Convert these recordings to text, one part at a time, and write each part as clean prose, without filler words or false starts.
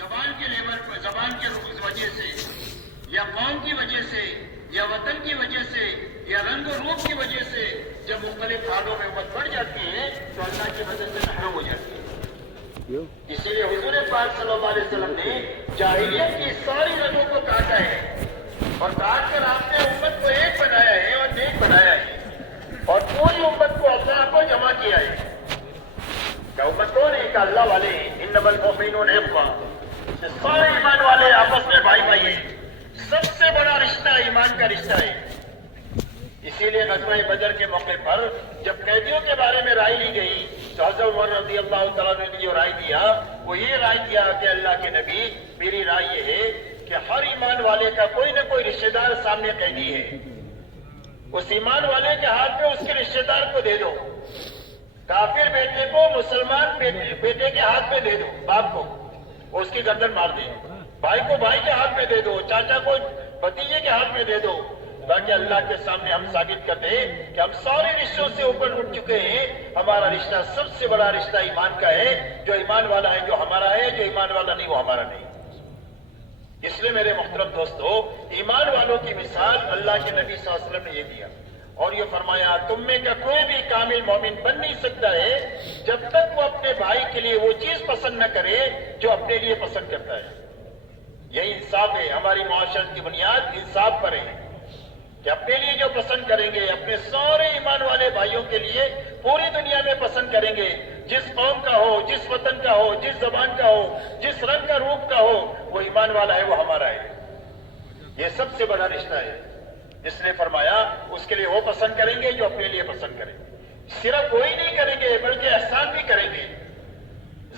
زبان کے لیول پر، زبان کے وجہ سے یا قوم کی وجہ سے یا وطن کی وجہ سے یا رنگ و روپ کی وجہ سے جب مختلف حالوں میں امت بڑھ جاتی ہے تو اللہ کی مدد سے محروم ہو جاتی ہے۔ اسی لیے حضور پاک صلی اللہ علیہ وسلم نے جاہلیت کی ساری رنگوں کو کاٹا ہے اور کاٹ کر آپ نے امت کو ایک بنایا ہے اور نیک بنایا ہے اور پوری امت کو اپنے آپ کو جمع کیا ہے۔ کیا امت کون ہے؟ کہ اللہ والے ہیں، انما المؤمنون اخوہ، سارے ایمان والے آپس میں بھائی بھائی ہیں۔ سب سے بڑا رشتہ ایمان کا رشتہ ہے۔ اسی لیے غزوہ بدر کے موقع پر جب قیدیوں کے بارے میں رائے لی گئی تو حضرت عمر رضی اللہ تعالیٰ نے جو رائے دیا وہ یہ رائے دیا کہ اللہ کے نبی، میری رائے یہ ہے کہ ہر ایمان والے کا کوئی نہ کوئی رشتہ دار سامنے قیدی ہے، اس ایمان والے کے ہاتھ میں اس کے رشتہ دار کو دے دو، کافر بیٹے کو مسلمان بیٹے کے ہاتھ میں دے دو، باپ کو اس کی گردن مار دے، بھائی کو بھائی کے ہاتھ میں دے دو، چاچا کو بھتیجے کے ہاتھ میں دے دو، تاکہ اللہ کے سامنے ہم ثابت کر دیں کہ ہم سارے رشتوں سے اوپر اٹھ چکے ہیں، ہمارا رشتہ سب سے بڑا رشتہ ایمان کا ہے، جو ایمان والا ہے جو ہمارا ہے، جو ایمان والا نہیں وہ ہمارا نہیں۔ اس لیے میرے محترم دوستو، ایمان والوں کی مثال اللہ کے نبی صلی اللہ علیہ وسلم نے یہ دیا اور یہ فرمایا تم میں کا کوئی بھی کامل مومن بن نہیں سکتا ہے جب تک وہ اپنے بھائی کے لیے وہ چیز پسند نہ کرے جو اپنے لیے پسند کرتا ہے۔ یہی انصاف ہے، ہماری معاشرت کی بنیاد انصاف پر ہے کہ اپنے لیے جو پسند کریں گے اپنے سارے ایمان والے بھائیوں کے لیے پوری دنیا میں پسند کریں گے، جس قوم کا ہو، جس وطن کا ہو، جس زبان کا ہو، جس رنگ کا روپ کا ہو، وہ ایمان والا ہے، وہ ہمارا ہے۔ یہ سب سے بڑا رشتہ ہے۔ اس نے فرمایا اس کے لیے وہ پسند کریں گے جو اپنے لیے پسند کریں گے، صرف وہی نہیں کریں گے بلکہ احسان بھی کریں گے،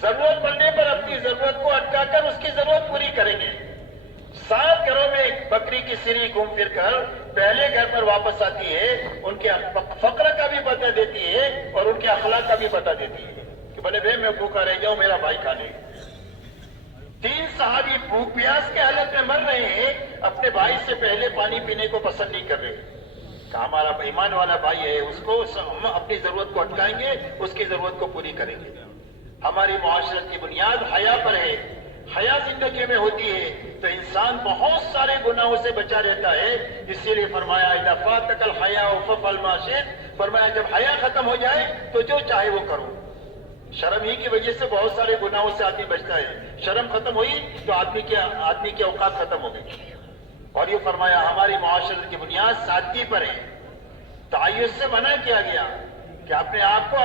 ضرورت پڑنے پر اپنی ضرورت کو اٹکا کر اس کی ضرورت پوری کریں گے۔ 7 گھروں میں بکری کی سری گھوم پھر کر پہلے گھر پر واپس آتی ہے، ان کے فقر کا بھی پتہ دیتی ہے اور ان کے اخلاق کا بھی پتہ دیتی ہے کہ بھلے بھائی میں بھوکا رہ جاؤں، میرا بھائی کھا لے۔ 3 صحابی بھوک پیاس کے حالت میں مر رہے ہیں، اپنے بھائی سے پہلے پانی پینے کو پسند نہیں کر رہے کہ ہمارا ایمان والا بھائی ہے، اس کو ہم اپنی ضرورت کو اٹکائیں گے، اس کی ضرورت کو پوری کریں گے۔ ہماری معاشرت کی بنیاد حیا پر ہے۔ حیا زندگی میں ہوتی ہے تو انسان بہت سارے گناہوں سے بچا رہتا ہے۔ اسی لیے فرمایا اذا فاتک الحیا فافعل ما شئت، فرمایا جب حیا ختم ہو جائے تو جو چاہے وہ کرو۔ شرم ہی کی وجہ سے بہت سارے گناہوں سے آدمی بچتا ہے، شرم ختم ہوئی تو آدمی کے اوقات ختم ہو گئی۔ اور یہ فرمایا ہماری معاشرت کی بنیاد سادگی پر ہے، تعیش سے منع کیا گیا کہ اپنے آپ کو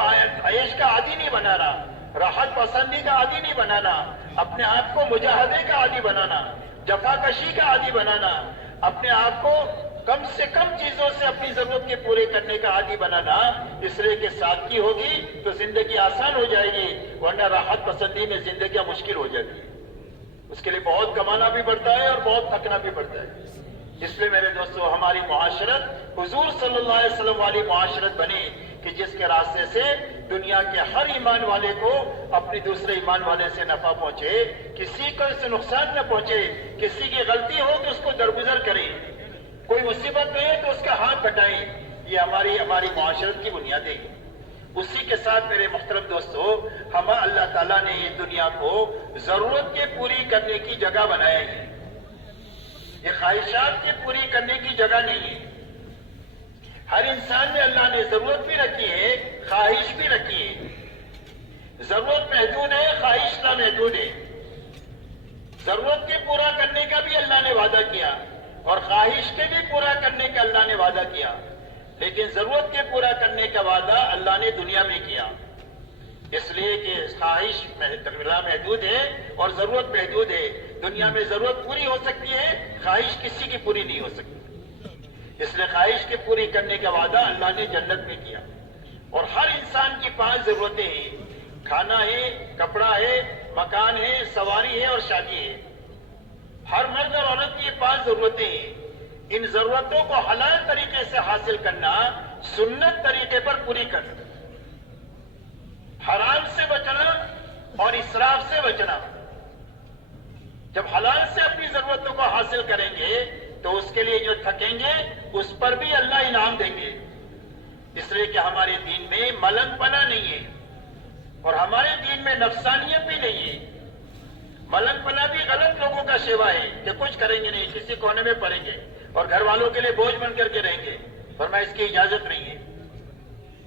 عیش کا عادی نہیں بنانا، راحت پسندی کا عادی نہیں بنانا، اپنے آپ کو مجاہدے کا عادی بنانا، جفا کشی کا عادی بنانا، اپنے آپ کو کم سے کم چیزوں سے اپنی ضرورت کے پورے کرنے کا عادی بنانا۔ اس لیے کہ سادگی ہوگی تو زندگی آسان ہو جائے گی، ورنہ راحت پسندی میں زندگیاں مشکل ہو جاتی ہیں۔ اس کے لیے بہت کمانا بھی پڑتا ہے اور بہت تھکنا بھی پڑتا ہے۔ اس لیے میرے دوستو ہماری معاشرت حضور صلی اللہ علیہ وسلم والی معاشرت بنے کہ جس کے راستے سے دنیا کے ہر ایمان والے کو اپنی دوسرے ایمان والے سے نفع پہنچے، کسی کو اس سے نقصان نہ پہنچے، کسی کی غلطی ہو تو اس کو درگزر کریں، کوئی مصیبت میں ہے تو اس کا ہاتھ بٹائیں۔ یہ ہماری معاشرت کی بنیادیں ہیں۔ اسی کے ساتھ میرے محترم دوستو، ہم اللہ تعالیٰ نے یہ دنیا کو ضرورت کے پوری کرنے کی جگہ بنایا ہے، یہ خواہشات کے پوری کرنے کی جگہ نہیں ہے۔ ہر انسان میں اللہ نے ضرورت بھی رکھی ہے، خواہش بھی رکھی ہے۔ ضرورت محدود ہے، خواہش نامحدود ہے۔ ضرورت کے پورا کرنے کا بھی اللہ نے وعدہ کیا اور خواہش کے بھی پورا کرنے کا اللہ نے وعدہ کیا، لیکن ضرورت کے پورا کرنے کا وعدہ اللہ نے دنیا میں کیا، اس لیے کہ خواہش محدود ہے اور ضرورت محدود ہے۔ دنیا میں ضرورت پوری ہو سکتی ہے، خواہش کسی کی پوری نہیں ہو سکتی۔ اس لیے خواہش کے پوری کرنے کا وعدہ اللہ نے جنت میں کیا۔ اور ہر انسان کی 5 ضرورتیں ہیں، کھانا ہے، کپڑا ہے، مکان ہے، سواری ہے اور شادی ہے۔ ہر مرد اور عورت کی یہ 5 ضرورتیں ہیں۔ ان ضرورتوں کو حلال طریقے سے حاصل کرنا، سنت طریقے پر پوری کرنا، حرام سے بچنا اور اسراف سے بچنا۔ جب حلال سے اپنی ضرورتوں کو حاصل کریں گے تو اس کے لیے جو تھکیں گے اس پر بھی اللہ انعام دیں گے، اس لیے کہ ہمارے دین میں ملنگ پنا نہیں ہے اور ہمارے دین میں نفسانیت بھی نہیں ہے۔ ملنگ پنا بھی غلط لوگوں کا شیوا ہے کہ کچھ کریں گے نہیں، کسی کونے میں پڑیں گے اور گھر والوں کے لیے بوجھ بن کر کے رہیں گے، فرمایا اس کی اجازت نہیں ہے۔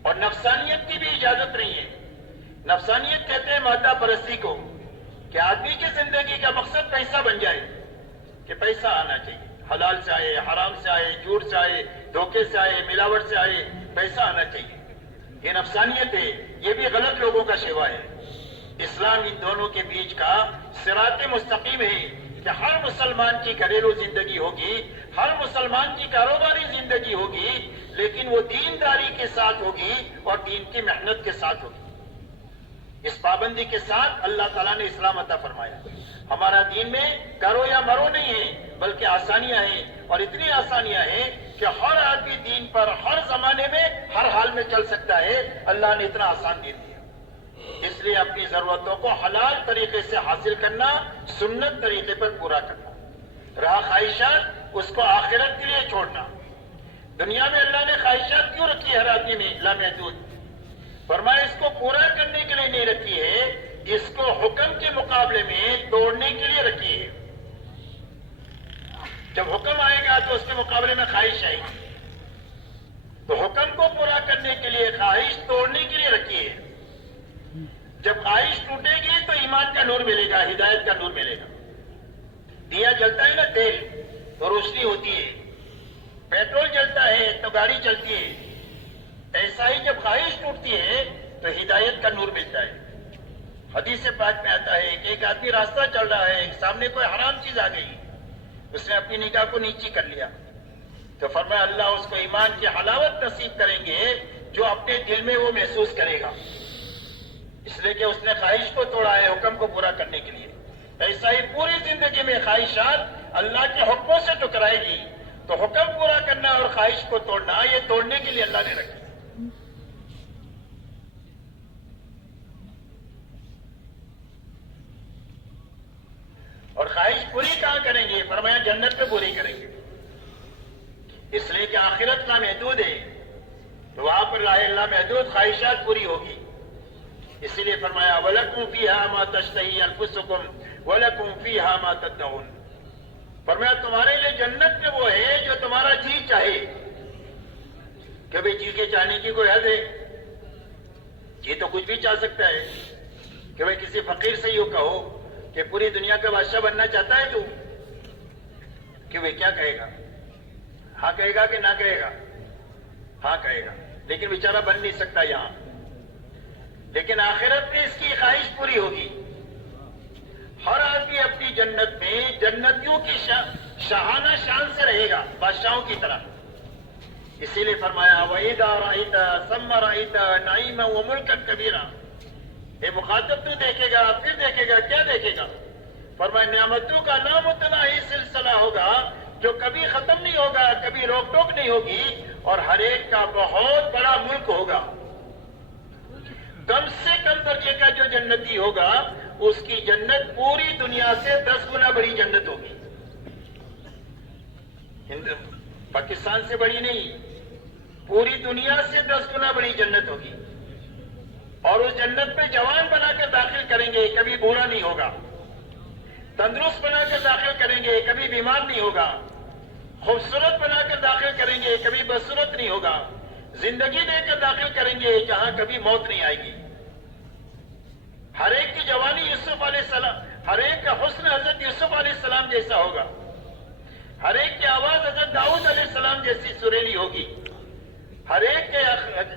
اور نفسانیت کی بھی اجازت نہیں ہے۔ نفسانیت کہتے ہیں مادہ پرستی کو، کہ آدمی کی زندگی کا مقصد پیسہ بن جائے، کہ پیسہ آنا چاہیے، حلال سے آئے، حرام سے آئے، جھوٹ سے آئے، دھوکے سے آئے، ملاوٹ سے آئے، پیسہ آنا چاہیے۔ یہ نفسانیت ہے، یہ بھی غلط لوگوں کا شیوا ہے۔ اسلام ان دونوں کے بیچ کا صراط مستقیم ہے کہ ہر مسلمان کی گھریلو زندگی ہوگی، ہر مسلمان کی کاروباری زندگی ہوگی، لیکن وہ دینداری کے ساتھ ہوگی اور دین کی محنت کے ساتھ ہوگی۔ اس پابندی کے ساتھ اللہ تعالیٰ نے اسلام عطا فرمایا۔ ہمارا دین میں کرو یا مرو نہیں ہے، بلکہ آسانیاں ہیں، اور اتنی آسانیاں ہیں کہ ہر آدمی دین پر ہر زمانے میں ہر حال میں چل سکتا ہے۔ اللہ نے اتنا آسان دین دیا، اس لیے اپنی ضرورتوں کو حلال طریقے سے حاصل کرنا، سنت طریقے پر پورا کرنا، رہا خواہشات اس کو آخرت کے لیے چھوڑنا۔ دنیا میں اللہ نے خواہشات کیوں رکھی ہر آدمی میں لامحدود؟ فرمایا اس کو پورا کرنے کے لیے نہیں رکھی ہے، اس کو حکم کے مقابلے میں توڑنے کے لیے رکھی ہے۔ جب حکم آئے گا تو اس کے مقابلے میں خواہش آئے گی، تو حکم کو پورا کرنے کے لیے خواہش توڑنے کے لیے رکھی ہے۔ جب خواہش ٹوٹے گی تو ایمان کا نور ملے گا، ہدایت کا نور ملے گا۔ دیا جلتا ہے نا تیل تو روشنی ہوتی ہے، پیٹرول جلتا ہے تو گاڑی چلتی ہے، ایسا ہی جب خواہش ٹوٹتی ہے تو ہدایت کا نور ملتا ہے۔ حدیث پاک میں آتا ہے کہ ایک آدمی راستہ چل رہا ہے، سامنے کوئی حرام چیز آ گئی، اس نے اپنی نگاہ کو نیچی کر لیا، تو فرمایا اللہ اس کو ایمان کی حلاوت نصیب کریں گے جو اپنے دل میں وہ محسوس کرے گا، اس لیے کہ اس نے خواہش کو توڑا ہے حکم کو پورا کرنے کے لیے۔ ایسا ہی پوری زندگی میں خواہشات اللہ کے حکموں سے ٹکرائے گی، تو حکم پورا کرنا اور خواہش کو توڑنا، یہ توڑنے کے لیے اللہ نے رکھا۔ اور خواہش پوری کہاں کریں گے؟ فرمایا جنت میں پوری کریں گے، اس لیے کہ آخرت لامحدود ہے، تو وہاں پر لا محدود خواہشات پوری ہوگی۔ اسی لیے فرمایا وَلَكُمْ فِيهَا مَا تَشْتَهِي أَنفُسُكُمْ وَلَكُمْ فِيهَا مَا تَدَّعُونَ۔ فرمایا تمہارے لیے جنت میں وہ ہے جو تمہارا جی چاہے۔ کبھی جی کے چاہنے کی کوئی حد ہے؟ جی تو کچھ بھی چاہ سکتا ہے۔ کہ بھئی کسی فقیر سے یوں کہو کہ پوری دنیا کا بادشاہ بننا چاہتا ہے تو کہ بھئی کیا کہے گا؟ ہاں کہے گا کہ نہ کہے گا؟ ہاں کہے گا، لیکن بیچارہ بن نہیں سکتا یہاں۔ لیکن آخرت میں اس کی خواہش پوری ہوگی۔ ہر آدمی اپنی جنت میں جنتیوں کی شاہانہ شان سے رہے گا، بادشاہوں کی طرح۔ اسی لیے فرمایا وَإِذَا رَأَيْتَ ثَمَّ رَأَيْتَ نَعِيمًا وَمُلْكًا كَبِيرًا۔ اے مخاطب تو دیکھے گا، پھر دیکھے گا، کیا دیکھے گا؟ فرمایا نعمتوں کا لامتناہی سلسلہ ہوگا جو کبھی ختم نہیں ہوگا، کبھی روک ٹوک نہیں ہوگی، اور ہر ایک کا بہت بڑا ملک ہوگا۔ کم سے کم درجے کا جو جنتی ہوگا اس کی جنت پوری دنیا سے 10 گنا بڑی جنت ہوگی۔ پاکستان سے بڑی نہیں، پوری دنیا سے 10 گنا بڑی جنت ہوگی، اور اس جنت میں جوان بنا کر داخل کریں گے، کبھی بوڑھا نہیں ہوگا، تندرست بنا کر داخل کریں گے، کبھی بیمار نہیں ہوگا، خوبصورت بنا کر داخل کریں گے، کبھی بدصورت نہیں ہوگا، زندگی دے کر داخل کریں گے جہاں کبھی موت نہیں آئے گی۔ ہر ایک کی جوانی یوسف علیہ السلام، ہر ایک کا حسن حضرت یوسف علیہ السلام جیسا ہوگا، ہر ایک کی آواز حضرت داؤد علیہ السلام جیسی سریلی ہوگی، ہر ایک کے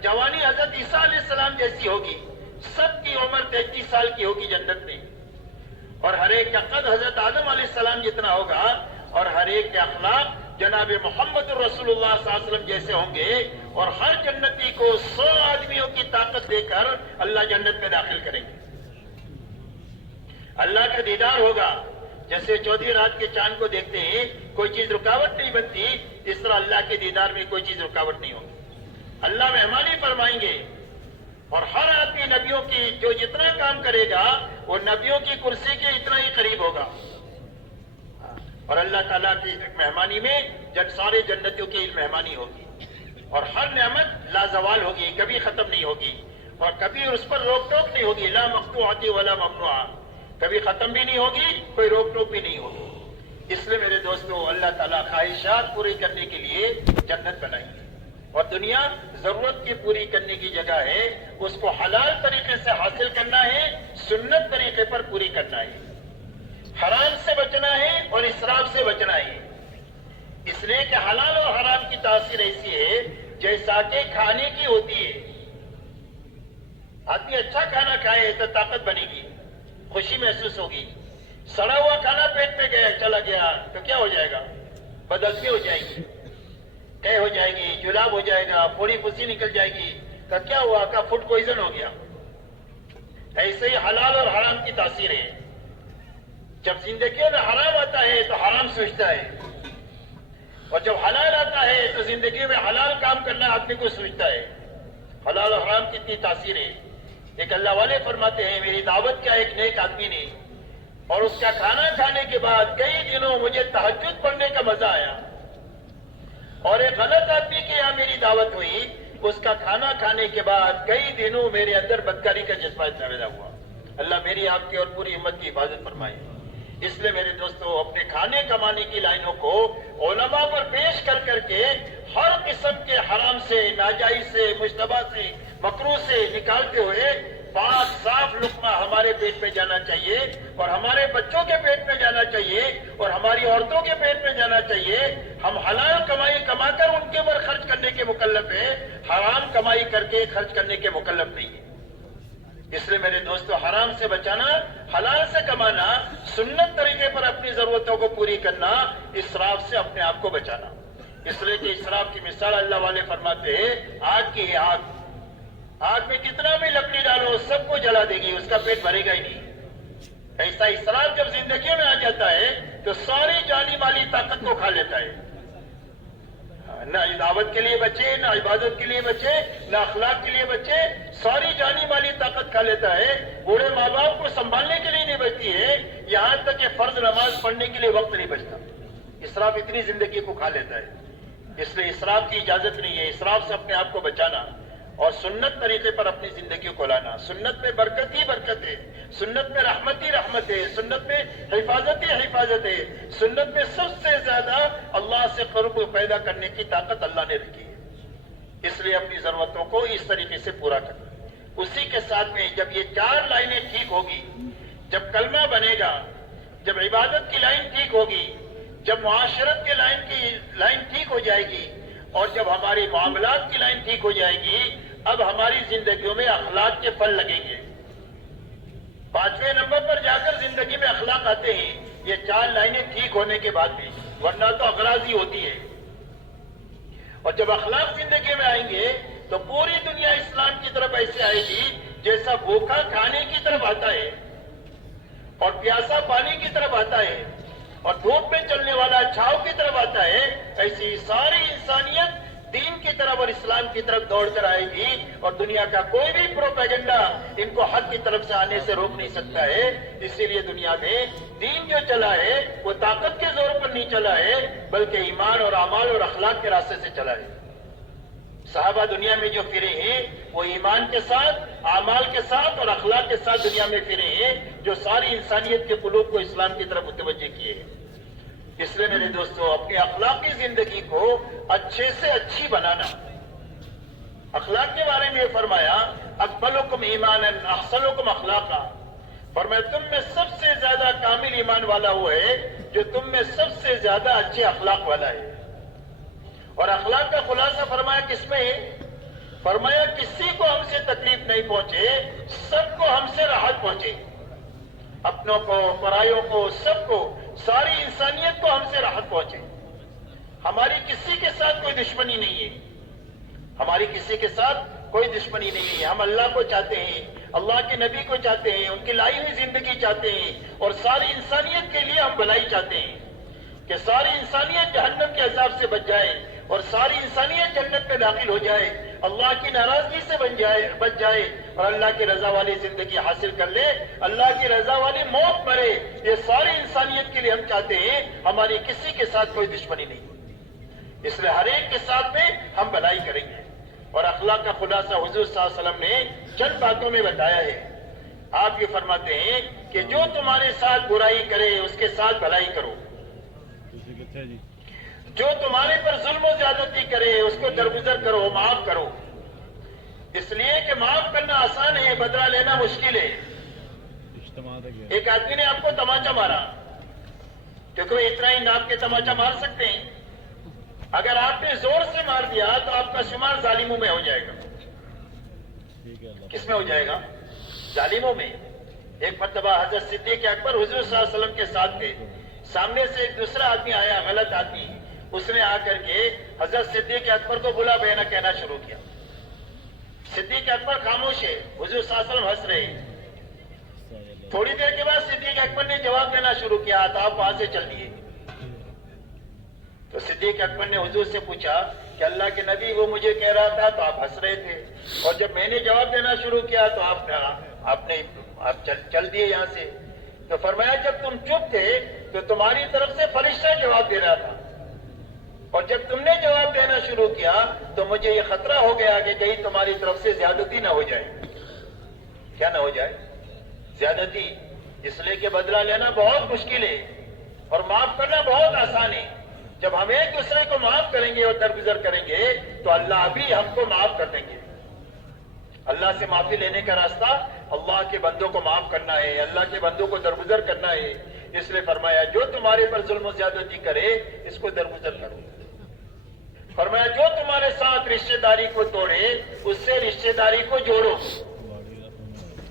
جوانی حضرت عیسیٰ علیہ السلام جیسی ہوگی، سب کی عمر 33 سال کی ہوگی جنت میں، اور ہر ایک کا قد حضرت آدم علیہ السلام جتنا ہوگا، اور ہر ایک کے اخلاق جناب محمد رسول اللہ صلی اللہ علیہ وسلم جیسے ہوں گے، اور ہر جنتی کو 100 آدمیوں کی طاقت دے کر اللہ جنت میں داخل کریں گے۔ اللہ کا دیدار ہوگا، جیسے چودھری رات کے چاند کو دیکھتے ہیں کوئی چیز رکاوٹ نہیں بنتی، اس طرح اللہ کے دیدار میں کوئی چیز رکاوٹ نہیں ہوگی۔ اللہ مہمانی فرمائیں گے، اور ہر آدمی نبیوں کی جو جتنا کام کرے گا وہ نبیوں کی کرسی کے اتنا ہی قریب ہوگا، اور اللہ تعالیٰ کی مہمانی میں جب سارے جنتیوں کی مہمانی ہوگی، اور ہر نعمت لازوال ہوگی، کبھی ختم نہیں ہوگی، اور کبھی اس پر روک ٹوک نہیں ہوگی، لا مقطوعۃ ولا ممنوعہ، کبھی ختم بھی نہیں ہوگی، کوئی روک ٹوک بھی نہیں ہوگی۔ اس لیے میرے دوستو اللہ تعالیٰ خواہشات پوری کرنے کے لیے جنت بنائی ہے، اور دنیا ضرورت کی پوری کرنے کی جگہ ہے، اس کو حلال طریقے سے حاصل کرنا ہے، سنت طریقے پر پوری کرنا ہے، حرام سے بچنا ہے اور اسراف سے بچنا ہے۔ اس لیے کہ حلال اور حرام کی تاثیر ایسی ہے جیسا کہ کھانے کی ہوتی ہے۔ آدمی اچھا کھانا کھائے تو طاقت بنے گی، خوشی محسوس ہوگی۔ سڑا ہوا کھانا پیٹ پہ گیا چلا گیا تو کیا ہو جائے گا؟ بدہضمی ہو جائے گی، قے ہو جائے گی، جلاب ہو جائے گا، پھوڑی پھوسی نکل جائے گی، تو کیا ہوا؟ کا فوڈ پوائزن ہو گیا۔ ایسے ہی حلال اور حرام کی تاثیر ہے۔ جب زندگی میں حرام آتا ہے تو حرام سوچتا ہے، اور جب حلال آتا ہے تو زندگی میں حلال کام کرنا آدمی کو سوچتا ہے۔ حلال اور حرام کی اتنی تاثیر ہے۔ ایک اللہ والے فرماتے ہیں میری دعوت کیا ایک نیک آدمی نے، اور اس کا کھانا کھانے کے بعد کئی دنوں مجھے تہجد پڑھنے کا مزہ آیا، اور ایک غلط آدمی کی یہاں میری دعوت ہوئی، اس کا کھانا کھانے کے بعد کئی دنوں میرے اندر بدکاری کا جذبہ پیدا ہوا۔ اللہ میری آپ کی اور پوری امت کی حفاظت فرمائے۔ اس لیے میرے دوستو اپنے کھانے کمانے کی لائنوں کو علماء پر پیش کر کر کے ہر قسم کے حرام سے، ناجائز سے، مشتبہ سے، مکروہ سے نکالتے ہوئے پاک صاف لقمہ ہمارے پیٹ میں جانا چاہیے، اور ہمارے بچوں کے پیٹ میں جانا چاہیے، اور ہماری عورتوں کے پیٹ میں جانا چاہیے۔ ہم حلال کمائی کما کر ان کے اوپر خرچ کرنے کے مکلف ہیں، حرام کمائی کر کے خرچ کرنے کے مکلف نہیں ہیں۔ اس لیے میرے دوستو حرام سے بچانا، حلال سے کمانا، سنت طریقے پر اپنی ضرورتوں کو پوری کرنا، اسراف سے اپنے آپ کو بچانا۔ اس لیے کہ اسراف کی مثال اللہ والے فرماتے ہیں آگ کی ہے، آگ میں کتنا بھی لکڑی ڈالو سب کو جلا دے گی، اس کا پیٹ بھرے گا ہی نہیں۔ ایسا اسراف جب زندگی میں آ جاتا ہے تو ساری جانی مالی طاقت کو کھا لیتا ہے۔ نہ دعوت کے لیے بچے، نہ عبادت کے لیے بچے، نہ اخلاق کے لیے بچے، ساری جانی مالی طاقت کھا لیتا ہے۔ بوڑھے ماں باپ کو سنبھالنے کے لیے نہیں بچتی ہے، یہاں تک کہ فرض نماز پڑھنے کے لیے وقت نہیں بچتا۔ اسراف اتنی زندگی کو کھا لیتا ہے۔ اس لیے اسراف کی اجازت نہیں ہے۔ اسراف سے اپنے آپ کو بچانا اور سنت طریقے پر اپنی زندگی کو لانا۔ سنت میں برکت ہی برکت ہے، سنت میں رحمت ہی رحمت ہے، سنت میں حفاظت ہی حفاظت ہے، سنت میں سب سے زیادہ اللہ سے قرب پیدا کرنے کی طاقت اللہ نے رکھی ہے۔ اس لیے اپنی ضرورتوں کو اس طریقے سے پورا کرنا۔ اسی کے ساتھ میں جب یہ چار لائنیں ٹھیک ہوگی، جب کلمہ بنے گا، جب عبادت کی لائن ٹھیک ہوگی، جب معاشرت کے لائن ٹھیک ہو جائے گی، اور جب ہماری معاملات کی لائن ٹھیک ہو جائے گی، اب ہماری زندگیوں میں اخلاق کے پھل لگیں گے۔ 5ویں نمبر پر جا کر زندگی میں اخلاق آتے ہیں، یہ چار لائنیں ٹھیک ہونے کے بعد بھی، ورنہ تو اغراض ہی ہوتی ہے۔ اور جب اخلاق زندگی میں آئیں گے تو پوری دنیا اسلام کی طرف ایسے آئے گی جیسا بھوکا کھانے کی طرف آتا ہے، اور پیاسا پانی کی طرف آتا ہے، اور دھوپ میں چلنے والا چھاؤں کی طرف آتا ہے۔ ایسی ساری انسانیت دین کی طرف اور اسلام کی طرف دوڑ کر آئے گی، اور دنیا کا کوئی بھی پروپیگنڈا ان کو حق کی طرف سے آنے سے روک نہیں سکتا ہے۔ اسی لیے دنیا میں دین جو چلا ہے وہ طاقت کے زور پر نہیں چلا ہے، بلکہ ایمان اور اعمال اور اخلاق کے راستے سے چلا ہے۔ صحابہ دنیا میں جو پھرے ہیں وہ ایمان کے ساتھ، اعمال کے ساتھ اور اخلاق کے ساتھ دنیا میں پھرے ہیں، جو ساری انسانیت کے قلوب کو اسلام کی طرف متوجہ کیے ہیں۔ اس لیے میرے دوستو اپنی اخلاقی زندگی کو اچھے سے اچھی بنانا۔ اخلاق کے بارے میں یہ فرمایا اکملکم ایمانا احسنکم اخلاقا، فرمایا تم میں سب سے زیادہ کامل ایمان والا وہ ہے جو تم میں سب سے زیادہ اچھے اخلاق والا ہے۔ اور اخلاق کا خلاصہ فرمایا کس میں ہے؟ فرمایا کسی کو ہم سے تکلیف نہیں پہنچے، سب کو ہم سے راحت پہنچے، اپنوں کو، پرایوں کو، سب کو، ساری انسانیت کو ہم سے راحت پہنچے۔ ہماری کسی کے ساتھ کوئی دشمنی نہیں ہے، ہماری کسی کے ساتھ کوئی دشمنی نہیں ہے۔ ہم اللہ کو چاہتے ہیں، اللہ کے نبی کو چاہتے ہیں، ان کی لائی ہوئی زندگی چاہتے ہیں، اور ساری انسانیت کے لیے ہم بھلائی چاہتے ہیں کہ ساری انسانیت جہنم کے عذاب سے بچ جائے، اور ساری انسانیت جنت میں داخل ہو جائے، اللہ کی ناراضگی سے بچ جائے، اور اللہ کی رضا والی زندگی حاصل کر لے، اللہ کی رضا والی موت مرے۔ یہ ساری انسانیت کے لیے ہم چاہتے ہیں، ہماری کسی کے ساتھ کوئی دشمنی نہیں، اس لیے ہر ایک کے ساتھ میں ہم بھلائی کریں گے۔ اور اخلاق کا خلاصہ حضور صلی اللہ علیہ وسلم نے چند باتوں میں بتایا ہے۔ آپ یہ فرماتے ہیں کہ جو تمہارے ساتھ برائی کرے اس کے ساتھ بھلائی کرو، جو تمہارے پر ظلم و زیادتی کرے اس کو درگزر کرو، معاف کرو، اس لیے کہ معاف کرنا آسان ہے، بدلہ لینا مشکل ہے۔ ایک آدمی نے آپ کو تماچا مارا، کیونکہ وہ اتنا ہی ناپ کے تماچا مار سکتے ہیں، اگر آپ نے زور سے مار دیا تو آپ کا شمار ظالموں میں ہو جائے گا۔ کس میں ہو جائے گا؟ ظالموں میں۔ ایک مرتبہ حضرت صدیق اکبر حضور صلی اللہ علیہ وسلم کے ساتھ تھے، سامنے سے ایک دوسرا آدمی آیا، غلط آدمی، اس نے آ کر کے حضرت صدیق اکبر کو بلا بینا کہنا شروع کیا۔ صدیق اکبر خاموش ہے، حضور صلی اللہ علیہ وسلم ہنس رہے ہیں۔ تھوڑی دیر کے بعد صدیق اکبر نے جواب دینا شروع کیا تو آپ وہاں سے چل دیے۔ تو صدیق اکبر نے حضور سے پوچھا کہ اللہ کے نبی وہ مجھے کہہ رہا تھا تو آپ ہنس رہے تھے، اور جب میں نے جواب دینا شروع کیا تو آپ چل دیے یہاں سے۔ تو فرمایا جب تم چپ تھے تو تمہاری طرف سے فرشتہ جواب دے رہا تھا، اور جب تم نے جواب دینا شروع کیا تو مجھے یہ خطرہ ہو گیا کہ کہیں تمہاری طرف سے زیادتی نہ ہو جائے۔ کیا نہ ہو جائے؟ زیادتی۔ اس لیے کہ بدلہ لینا بہت مشکل ہے اور معاف کرنا بہت آسان ہے۔ جب ہم ایک دوسرے کو معاف کریں گے اور درگزر کریں گے تو اللہ بھی ہم کو معاف کر دیں گے۔ اللہ سے معافی لینے کا راستہ اللہ کے بندوں کو معاف کرنا ہے، اللہ کے بندوں کو درگزر کرنا ہے۔ اس لیے فرمایا جو تمہارے پر ظلم و زیادتی کرے اس کو درگزر کرو۔ فرمایا جو تمہارے ساتھ رشتہ داری کو توڑے اس سے رشتہ داری کو جوڑو،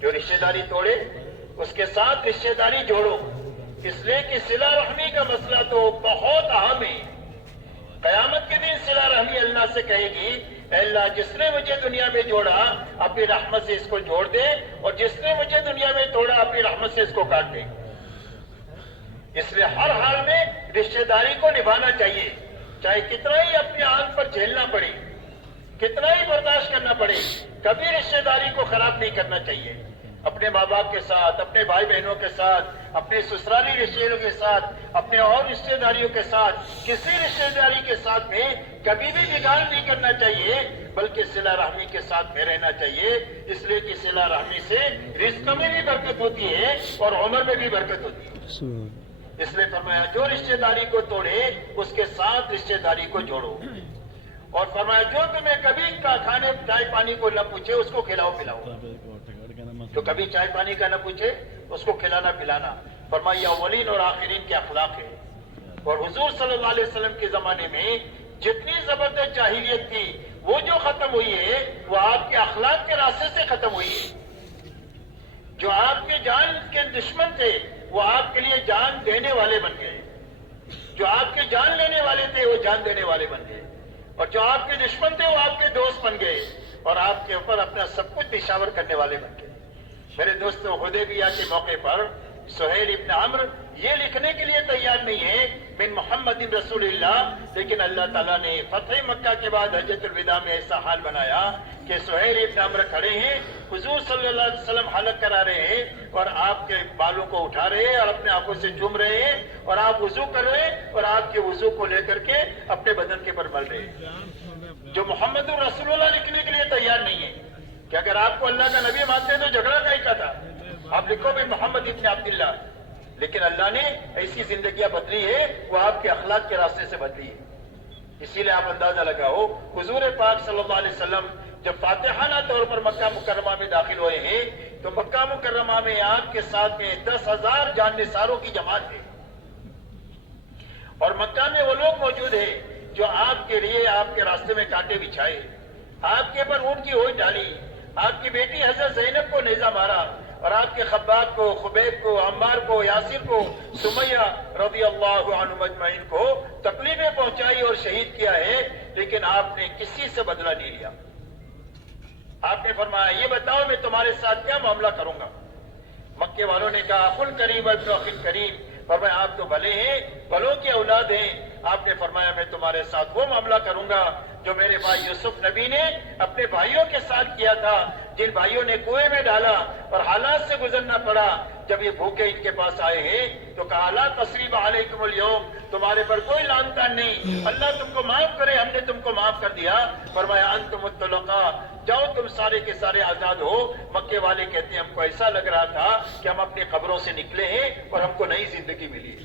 جو رشتہ داری توڑے اس کے ساتھ رشتہ داری جوڑو۔ اس لیے کہ صلہ رحمی کا مسئلہ تو بہت اہم ہے۔ قیامت کے دن صلہ رحمی اللہ سے کہے گی اے اللہ جس نے مجھے دنیا میں جوڑا اپنی رحمت سے اس کو جوڑ دے، اور جس نے مجھے دنیا میں توڑا اپنی رحمت سے اس کو کاٹ دے۔ اس لیے ہر حال میں رشتہ داری کو نبھانا چاہیے، چاہے کتنا ہی اپنی آنکھ پر جھیلنا پڑے، کتنا ہی برداشت کرنا پڑے، کبھی رشتہ داری کو خراب نہیں کرنا چاہیے۔ اپنے ماں باپ کے ساتھ، اپنے بھائی بہنوں کے ساتھ، اپنے سسرالی رشتہ داروں کے ساتھ، اپنے اور رشتہ داریوں کے ساتھ، کسی رشتہ داری کے ساتھ میں کبھی بھی بگاڑ نہیں کرنا چاہیے، بلکہ صلہ رحمی کے ساتھ میں رہنا چاہیے۔ اس لیے کہ صلہ رحمی سے رزق میں بھی برکت ہوتی ہے اور عمر میں بھی برکت ہوتی ہے۔ اس لیے فرمایا جو رشتہ داری کو توڑے اس کے ساتھ رشتہ داری کو جوڑو، اور فرمایا جو تمہیں کبھی کھانے چائے پانی کو نہ پوچھے اس کو کھلاؤ پلاؤ، جو کبھی چائے پانی کا نہ پوچھے اس کو کھلانا پلانا۔ فرمایا اولین اور آخرین کے اخلاق ہے۔ اور حضور صلی اللہ علیہ وسلم کے زمانے میں جتنی زبردست جاہلیت تھی وہ جو ختم ہوئی ہے وہ آپ کے اخلاق کے راستے سے ختم ہوئی ہے۔ جو آپ کے جان کے دشمن تھے وہ آپ کے لیے جان دینے والے بن گئے، جو آپ کے جان لینے والے تھے وہ جان دینے والے بن گئے، اور جو آپ کے دشمن تھے وہ آپ کے دوست بن گئے، اور آپ کے اوپر اپنا سب کچھ نشاور کرنے والے بن گئے۔ میرے دوستوں حدیبیہ کے موقع پر سہیل ابن عمرو یہ لکھنے کے لیے تیار نہیں ہے بن محمد رسول اللہ، لیکن اللہ تعالیٰ نے فتح مکہ کے بعد حجۃ الوداع میں ایسا حال بنایا کہ سہیل ابن عمرو کھڑے ہیں، حضور صلی اللہ علیہ وسلم حلق کرا رہے ہیں اور آپ کے بالوں کو اٹھا رہے ہیں اور اپنے آنکھوں سے چوم رہے ہیں، اور آپ وضو کر رہے ہیں اور آپ کے وضو کو لے کر کے اپنے بدن کے پر مل رہے ہیں۔ جو محمد رسول اللہ لکھنے کے لیے تیار نہیں ہے کہ اگر آپ کو اللہ کا نبی مانتے ہیں تو جھگڑا کا ہی کا تھا، آپ لکھو بن محمد ابن عبداللہ، لیکن اللہ نے ایسی زندگیاں بدلی ہے وہ آپ کے اخلاق کے راستے سے بدلی ہے۔ اسی لیے آپ اندازہ لگاؤ حضور پاک صلی اللہ علیہ وسلم جب فاتحانہ طور پر مکہ مکرمہ میں داخل ہوئے ہیں تو مکہ مکرمہ میں آپ کے ساتھ میں 10,000 جان نثاروں کی جماعت ہے، اور مکہ میں وہ لوگ موجود ہیں جو آپ کے لیے آپ کے راستے میں کانٹے بچھائے، آپ کے پر اونٹ کی ہوئی ڈالی، آپ کی بیٹی حضرت زینب کو نیزہ مارا، اور آپ کے خباب کو، خبیب کو، عمار کو، یاسر کو، سمیہ رضی اللہ عنہ مجمعین کو تکلیفیں پہنچائی اور شہید کیا ہے، لیکن آپ نے کسی سے بدلہ نہیں لیا۔ آپ نے فرمایا یہ بتاؤ میں تمہارے ساتھ کیا معاملہ کروں گا؟ مکے والوں نے کہا اخن کریم ابن اخن کریم، فرمایا آپ تو بھلے ہیں، بھلوں کی اولاد ہیں۔ آپ نے فرمایا میں تمہارے ساتھ وہ معاملہ کروں گا جو میرے بھائی یوسف نبی نے اپنے بھائیوں کے ساتھ کیا تھا، جن بھائیوں نے کنویں میں ڈالا اور حالات سے گزرنا پڑا. جب یہ بھوکے ان کے پاس آئے ہیں تو کہا لا تثریب علیکم اليوم، تمہارے پر کوئی لعن طعن نہیں، اللہ تم کو معاف کرے، ہم نے تم کو معاف کر دیا. فرمایا انتم الطلقاء، جاؤ تم سارے کے سارے آزاد ہو. مکے والے کہتے ہیں ہم کو ایسا لگ رہا تھا کہ ہم اپنی قبروں سے نکلے ہیں اور ہم کو نئی زندگی ملی.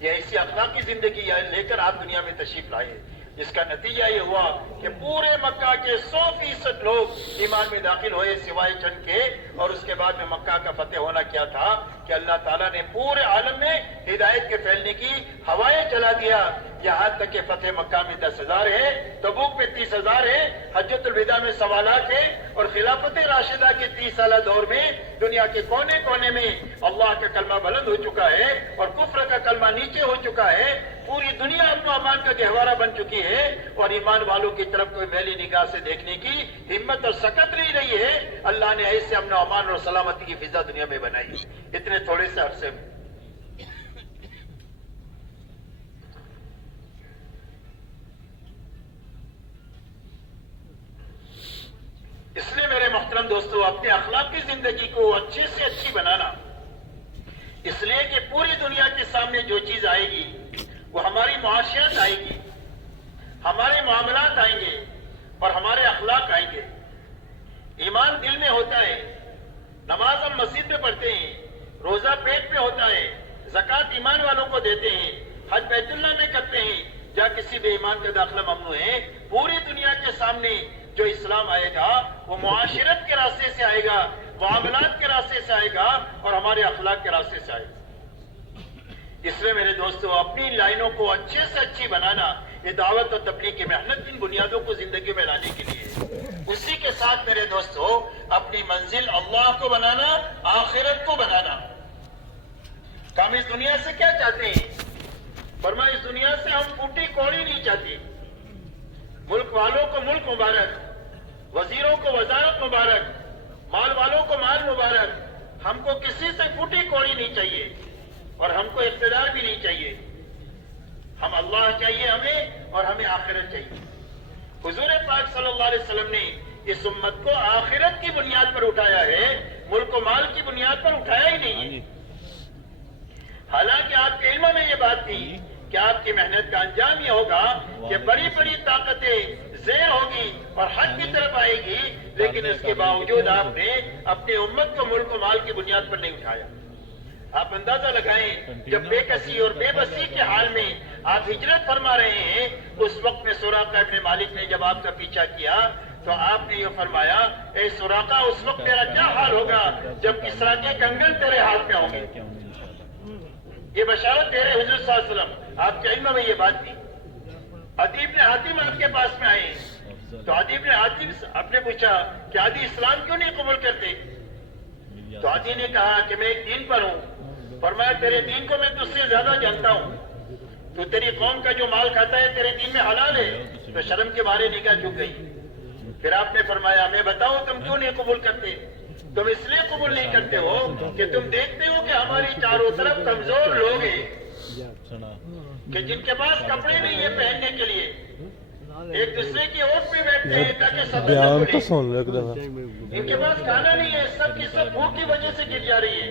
یہ ایسی اخلاقی زندگی لے کر آپ دنیا میں تشریف لائے، جس کا نتیجہ یہ ہوا کہ پورے مکہ کے 100% لوگ ایمان میں داخل ہوئے سوائے چند کے. اور اس کے بعد میں مکہ کا فتح ہونا کیا تھا کہ اللہ تعالیٰ نے پورے عالم میں ہدایت کے پھیلنے کی ہوائیں چلا دیا. یہاں تک کہ فتح مکہ میں 10,000 ہے، تبوک میں 30,000 ہے، حجۃ الوداع میں 1.25 لاکھ ہے، اور خلافت راشدہ کے 30 سالہ دور میں دنیا کے کونے کونے میں اللہ کا کلمہ بلند ہو چکا ہے اور کفر کا کلمہ نیچے ہو چکا ہے. پوری دنیا امن و امان کا گہوارہ بن چکی ہے اور ایمان والوں کی طرف کوئی میلی نگاہ سے دیکھنے کی ہمت اور سکت نہیں رہی ہے. اللہ نے ایسے امن و امان اور سلامتی کی فضا دنیا میں بنائی اتنے تھوڑے سے عرصے میں. اس لیے میرے محترم دوستو، اپنے اخلاقی زندگی کو اچھے سے اچھی بنانا، اس لیے کہ پوری دنیا کے سامنے جو چیز آئے گی وہ ہماری معاشیات آئے گی، ہمارے معاملات آئیں گے اور ہمارے اخلاق آئیں گے. ایمان دل میں ہوتا ہے، نماز ہم مسجد میں پڑھتے ہیں، روزہ پیٹ میں ہوتا ہے، زکوٰۃ ایمان والوں کو دیتے ہیں، حج بیت اللہ میں کرتے ہیں. جہاں کسی بے ایمان کا داخلہ ممنوع ہے. پوری دنیا کے سامنے جو اسلام آئے گا وہ معاشرت کے راستے سے آئے گا، معاملات کے راستے سے آئے گا اور ہمارے اخلاق کے راستے سے آئے گا. اس لیے میرے دوستو، اپنی لائنوں کو اچھے سے اچھی بنانا، یہ دعوت اور تبلیغ کی محنت ان بنیادوں کو زندگی میں لانے کے لیے. اسی کے ساتھ میرے دوستو، اپنی منزل اللہ کو بنانا، آخرت کو بنانا. کہ ہم اس دنیا سے کیا چاہتے ہیں؟ فرمایا اس دنیا سے ہم پھوٹی کوڑی نہیں چاہتے. ملک والوں کو ملک مبارک، وزیروں کو وزارت مبارک، مال والوں کو مال مبارک. ہم کو کسی سے پھوٹی کوڑی نہیں چاہیے اور ہم کو اقتدار بھی نہیں چاہیے. ہم اللہ چاہیے ہمیں اور ہمیں آخرت چاہیے. حضور پاک صلی اللہ علیہ وسلم نے اس امت کو آخرت کی بنیاد پر اٹھایا ہے، ملک و مال کی بنیاد پر اٹھایا ہی نہیں. حالانکہ آپ کے علم میں یہ بات تھی کہ آپ کی محنت کا انجام یہ ہوگا کہ بڑی بڑی طاقتیں زیر ہوگی اور حق کی طرف آئے گی، لیکن اس کے باوجود آپ نے اپنے امت کو ملک و مال کی بنیاد پر نہیں اٹھایا. آپ اندازہ لگائیں، جب بے کسی اور بے بسی کے حال میں آپ ہجرت فرما رہے ہیں، اس وقت میں سراقہ ابن مالک نے جب آپ کا پیچھا کیا تو آپ نے یہ فرمایا، اے سراقہ اس وقت تیرا کیا حال ہوگا جب کسریٰ کے کنگن تیرے ہاتھ میں ہوں گے. یہ بشارت دے رہے حضور صلی اللہ علیہ وسلم. آپ کے علم میں یہ بات تھی. عدی بن حاتم آپ کے پاس میں آئے تو عدی بن حاتم آپ نے پوچھا کہ عدی اسلام کیوں نہیں قبول کرتے؟ تو عدی نے کہا کہ میں ایک دین پر ہوں. فرمایا تیرے دین کو میں تجھ سے زیادہ جانتا ہوں، تو تیری قوم کا جو مال کھاتا ہے تیرے دین میں حلال ہے. تو شرم کے مارے نگاہ جھک گئی. پھر آپ نے فرمایا میں بتاؤں تم کیوں نہیں قبول کرتے؟ تم اس لیے قبول نہیں کرتے ہو کہ تم دیکھتے ہو کہ ہماری چاروں طرف کمزور لوگ ہیں کہ جن کے پاس کپڑے نہیں ہیں پہننے کے لیے، ایک دوسرے کی اوٹ پہ بیٹھتے ہیں تاکہ سب ان کے پاس کھانا نہیں ہے، سب کی سب بھوک کی وجہ سے گر جا رہی ہے.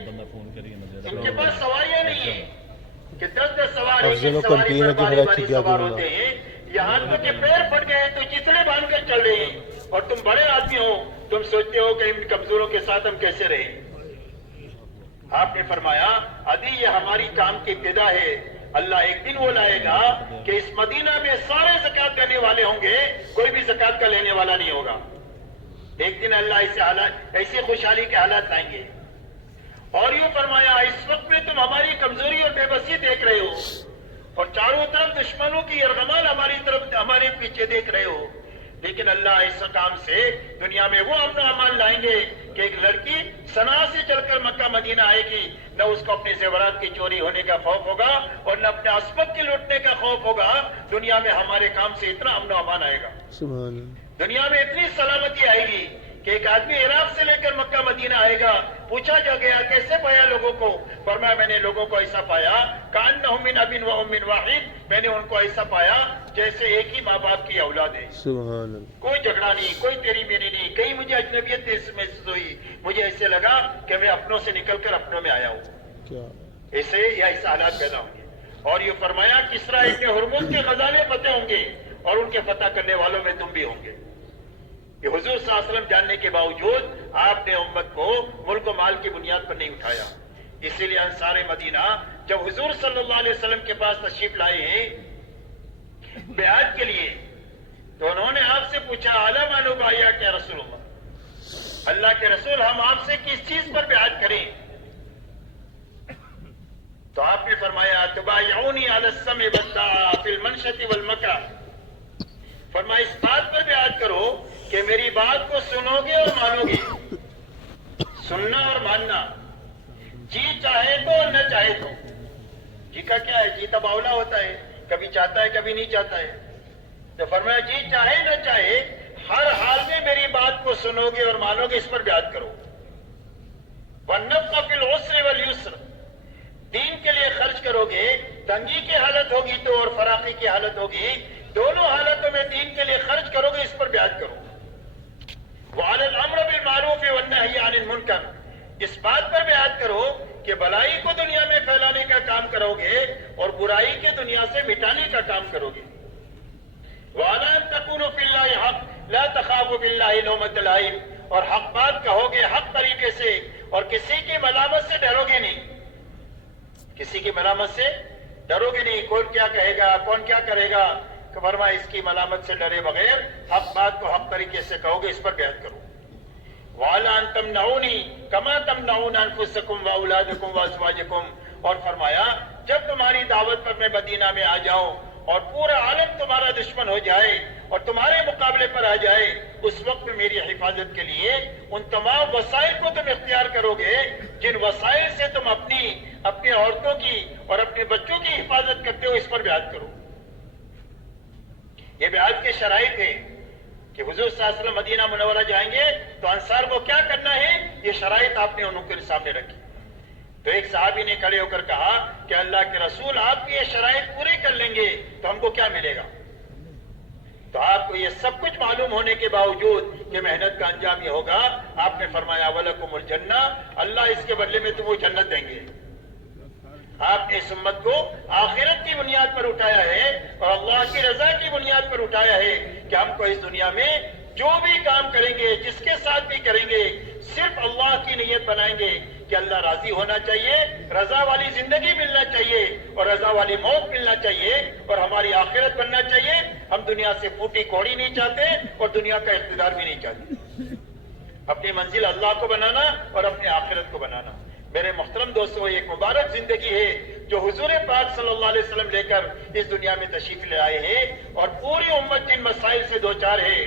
ان کے پاس سواریاں نہیں ہیں کہ 10 سوار ایک سواری پر باری سوار ہوتے ہیں. یہاں تک کہ پیر پھٹ گئے تو چتڑے باندھ کر چل رہے ہیں اور تم بڑے آدمی ہو، تم سوچتے ہو کہ ان کمزوروں کے ساتھ ہم کیسے رہیں. آپ نے فرمایا عدی یہ ہماری کام کی ابتدا ہے. اللہ ایک دن وہ لائے گا کہ اس مدینہ میں سارے زکات دینے والے ہوں گے، کوئی بھی زکات کا لینے والا نہیں ہوگا. ایک دن اللہ ایسی خوشحالی کے حالات لائیں گے. اور یوں فرمایا اس وقت میں تم ہماری کمزوری اور بے بسی دیکھ رہے ہو اور چاروں طرف دشمنوں کی یرغمال ہمارے پیچھے دیکھ رہے ہو، لیکن اللہ اس کام سے دنیا میں وہ امن و امان لائیں گے کہ ایک لڑکی صنعاء سے چل کر مکہ مدینہ آئے گی، نہ اس کو اپنے زیورات کی چوری ہونے کا خوف ہوگا اور نہ اپنے عصمت کے لوٹنے کا خوف ہوگا. دنیا میں ہمارے کام سے اتنا امن و امان آئے گا، دنیا میں اتنی سلامتی آئے گی کہ ایک آدمی عراق سے لے کر مکہ مدینہ آئے گا. پوچھا جا گیا کیسے پایا لوگوں کو؟ فرمایا میں نے لوگوں کو ایسا پایا کأنہم من اب و ام واحد، میں نے ان کو ایسا پایا جیسے ایک ہی ماں باپ کی اولاد ہے. سبحان اللہ. کوئی جھگڑا نہیں, کوئی تیری میری نہیں, کہیں مجھے اجنبیت محسوس ہوئی, مجھے ایسے لگا کہ میں اپنوں سے نکل کر اپنوں میں آیا ہوں. کیا ایسے یا ایسا حالات پیدا ہوں گے. اور یہ فرمایا کسریٰ ابن ہرمز کے خزانے فتح ہوں گے اور ان کے فتح کرنے والوں میں تم بھی ہوں گے. یہ حضور صلی اللہ علیہ وسلم جاننے کے باوجود آپ نے امت کو ملک و مال کی بنیاد پر نہیں اٹھایا. اسی لیے انصار مدینہ جب حضور صلی اللہ علیہ وسلم کے پاس تشریف لائے ہیں بیعت کے لیے, تو انہوں نے آپ سے پوچھا اعلیٰ مانو بایا کیا رسول اللہ کے رسول, ہم آپ سے کس چیز پر بیعت کریں؟ تو آپ نے فرمایا تبایعونی علی السمع والطاعۃ فی المنشۃ والمکرہ, فرمایا اس بات پر بیعت کرو کہ میری بات کو سنو گے اور مانو گے. سننا اور ماننا, جی چاہے تو اور نہ چاہے تو. جی کا کیا ہے, جی تباولا ہوتا ہے, کبھی چاہتا ہے کبھی نہیں چاہتا ہے. تو فرمایا جی چاہے نہ چاہے ہر حال میں میری بات کو سنو گے اور مانو گے, اس پر بیعت کرو. وَالنَّفْقَ فِي الْعُسْرِ وَالْيُسْرِ, دین کے لیے خرچ کرو گے, تنگی کی حالت ہوگی تو اور فراخی کی حالت ہوگی, دونوں حالتوں میں دین کے لیے خرچ کرو گے, اس پر بیعت کرو. وَعَلَى الْأَمْرِ بِالْمَعْرُوفِ وَالنَّهْيِ عَنِ الْمُنكَرِ, اس بات پر بیعت کرو کہ بھلائی کو دنیا میں پھیلانے کا کام کرو گے اور برائی کے دنیا سے مٹانے کا کام کرو گے. وَعَلَىٰ أَن تَكُونُوا فِي اللَّهِ حَقٌّ لَا تَخَافُوا بِاللَّهِ لَوْمَةَ لَائِمٍ, اور حق بات کہو گے حق طریقے سے اور کسی کی ملامت سے ڈرو گے نہیں. کسی کی ملامت سے ڈرو گے نہیں, کون کیا کہے گا, کون کیا کرے گا. کہ فرمایا اس کی ملامت سے ڈرے بغیر حق بات کو حق طریقے سے کہو گے, اس پر بیعت کرو. وَعَلَىٰ أَن تَمْنَعُونِي كَمَا تَمْنَعُونَ أَنفُسَكُمْ وَأَوْلَادَكُمْ وَأَزْوَاجَكُمْ, اور فرمایا جب تمہاری دعوت پر میں مدینہ میں آ جاؤں اور پورا عالم تمہارا دشمن ہو جائے اور تمہارے مقابلے پر آ جائے, اس وقت میری حفاظت کے لیے ان تمام وسائل کو تم اختیار کرو گے جن وسائل سے تم اپنی عورتوں کی اور اپنے بچوں کی حفاظت کرتے ہو, اس پر بیعت کرو. یہ بیعت کے شرائط ہے کہ حضور صلی اللہ علیہ وسلم مدینہ منورہ جائیں گے تو انصار کو کیا کرنا ہے, یہ شرائط آپ نے ان کے سامنے رکھی. تو ایک صحابی نے کھڑے ہو کر کہا کہ اللہ کے رسول آپ کی یہ شرائط پوری کر لیں گے تو ہم کو کیا ملے گا؟ تو آپ کو یہ سب کچھ معلوم ہونے کے باوجود کہ محنت کا انجام یہ ہوگا, آپ نے فرمایا وَلَكُمُ الْجَنَّةُ, اللہ اس کے بدلے میں تم وہ جنت دیں گے. آپ نے اس امت کو آخرت کی بنیاد پر اٹھایا ہے اور اللہ کی رضا کی بنیاد پر اٹھایا ہے کہ ہم کو اس دنیا میں جو بھی کام کریں گے, جس کے ساتھ بھی کریں گے, صرف اللہ کی نیت بنائیں گے کہ اللہ راضی ہونا چاہیے, رضا والی زندگی ملنا چاہیے اور رضا والی موت ملنا چاہیے اور ہماری آخرت بننا چاہیے. ہم دنیا سے پھوٹی کوڑی نہیں چاہتے اور دنیا کا اقتدار بھی نہیں چاہتے. اپنی منزل اللہ کو بنانا اور اپنی آخرت کو بنانا. میرے محترم دوستو, ایک مبارک زندگی ہے جو حضور پاک صلی اللہ علیہ وسلم لے کر اس دنیا میں تشریف لے آئے ہیں, اور پوری امت جن مسائل سے دوچار ہے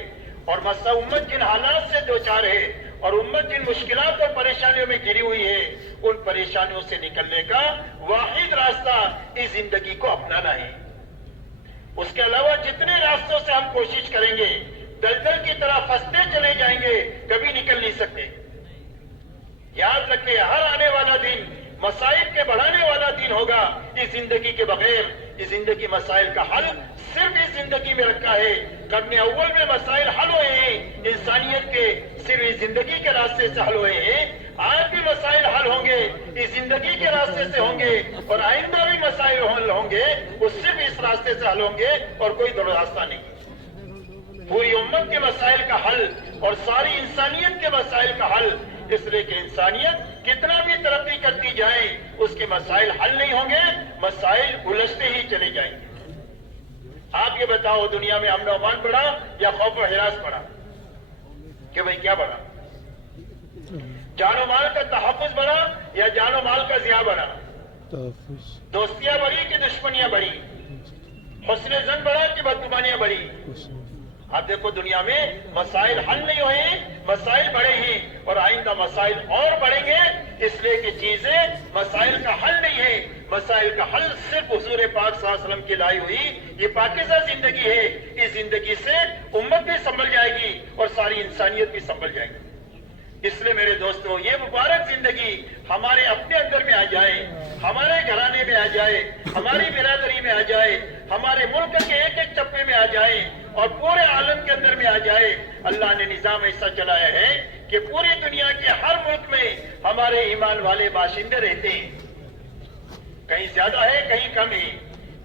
اور امت جن حالات سے دوچار ہے اور امت جن مشکلات اور پریشانیوں میں گھری ہوئی ہے, ان پریشانیوں سے نکلنے کا واحد راستہ اس زندگی کو اپنانا ہے. اس کے علاوہ جتنے راستوں سے ہم کوشش کریں گے دلدل کی طرح پھنستے چلے جائیں گے, کبھی نکل نہیں سکتے. یاد رکھیں, ہر آنے والا دن مسائل کے بڑھانے والا دن ہوگا. اس زندگی کے بغیر اس زندگی مسائل کا حل صرف اس زندگی میں رکھا ہے. قرن اول میں مسائل حل ہوئے ہیں انسانیت کے, صرف اس زندگی کے راستے سے حل ہوئے ہیں. آج بھی مسائل حل ہوں گے اس زندگی کے راستے سے ہوں گے, اور آئندہ بھی مسائل حل ہوں گے وہ صرف اس راستے سے حل ہوں گے اور کوئی دو راستہ نہیں. پوری امت کے مسائل کا حل اور ساری انسانیت کے مسائل کا حل, اس لیے کہ انسانیت کتنا بھی ترقی کرتی جائے اس کے مسائل حل نہیں ہوں گے, مسائل الجھتے ہی چلے جائیں گے. آپ یہ بتاؤ, دنیا میں امن و امان بڑھا یا خوف و ہراس بڑھا؟ کہ بھئی کیا بڑھا؟ جان و مال کا تحفظ بڑھا یا جان و مال کا ضیاع بڑھا؟ دوستیاں بڑھی کہ دشمنیاں بڑھی؟ حسن زن بڑھا کہ بدگمانیاں بڑھی؟ آپ دیکھو دنیا میں مسائل حل نہیں ہوئے, مسائل بڑھے ہیں اور آئندہ مسائل اور بڑھیں گے. اس لیے کہ چیزیں مسائل کا حل نہیں ہے, مسائل کا حل صرف حضور پاک صلی اللہ علیہ وسلم کی لائی ہوئی یہ پاکیزہ زندگی ہے. اس زندگی سے امت بھی سنبھل جائے گی اور ساری انسانیت بھی سنبھل جائے گی. اس لیے میرے دوستو, یہ مبارک زندگی ہمارے اپنے اندر میں آ جائے, ہمارے گھرانے میں آ جائے, ہماری برادری میں آ جائے, ہمارے ملک کے ایک ایک چپے میں آ جائے اور پورے عالم کے اندر میں آ جائے. اللہ نے نظام ایسا چلایا ہے کہ پوری دنیا کے ہر ملک میں ہمارے ایمان والے باشندے رہتے ہیں. کہیں زیادہ ہے کہیں کم ہے.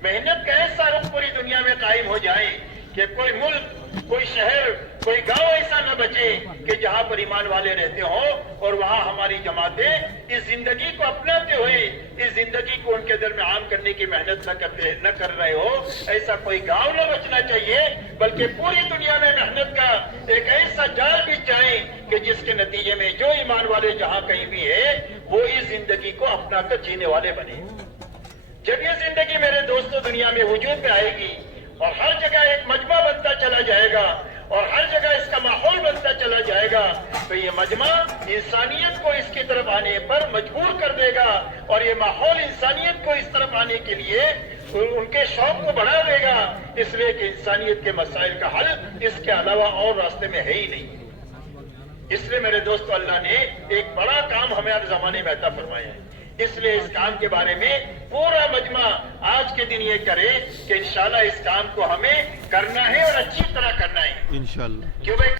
محنت کا ایسا رخ پوری دنیا میں قائم ہو جائے کہ کوئی ملک، کوئی شہر، کوئی گاؤں ایسا نہ بچے کہ جہاں پر ایمان والے رہتے ہوں اور وہاں ہماری جماعتیں اس زندگی کو اپناتے ہوئے اس زندگی کو ان کے درمیان کرنے کی محنت نہ کر رہے ہو. ایسا کوئی گاؤں نہ بچنا چاہیے، بلکہ پوری دنیا میں محنت کا ایک ایسا جال بچ جائے کہ جس کے نتیجے میں جو ایمان والے جہاں کہیں بھی ہے وہ اس زندگی کو اپنا کر جینے والے بنے. جب یہ زندگی میرے دوستوں دنیا میں وجود میں آئے گی اور ہر جگہ ایک مجمع بنتا چلا جائے گا اور ہر جگہ اس کا ماحول بنتا چلا جائے گا تو یہ مجمع انسانیت کو اس کی طرف آنے پر مجبور کر دے گا اور یہ ماحول انسانیت کو اس طرف آنے کے لیے ان کے شوق کو بڑھا دے گا. اس لیے کہ انسانیت کے مسائل کا حل اس کے علاوہ اور راستے میں ہے ہی نہیں. اس لیے میرے دوستو اللہ نے ایک بڑا کام ہمارے زمانے میں عطا فرمایا ہے. اس لیے اس کام کے بارے میں پورا مجمع آج کے دن یہ کرے کہ انشاءاللہ اس کام کو ہمیں کرنا ہے اور اچھی طرح کرنا ہے. انشاءاللہ. کیوں بھائی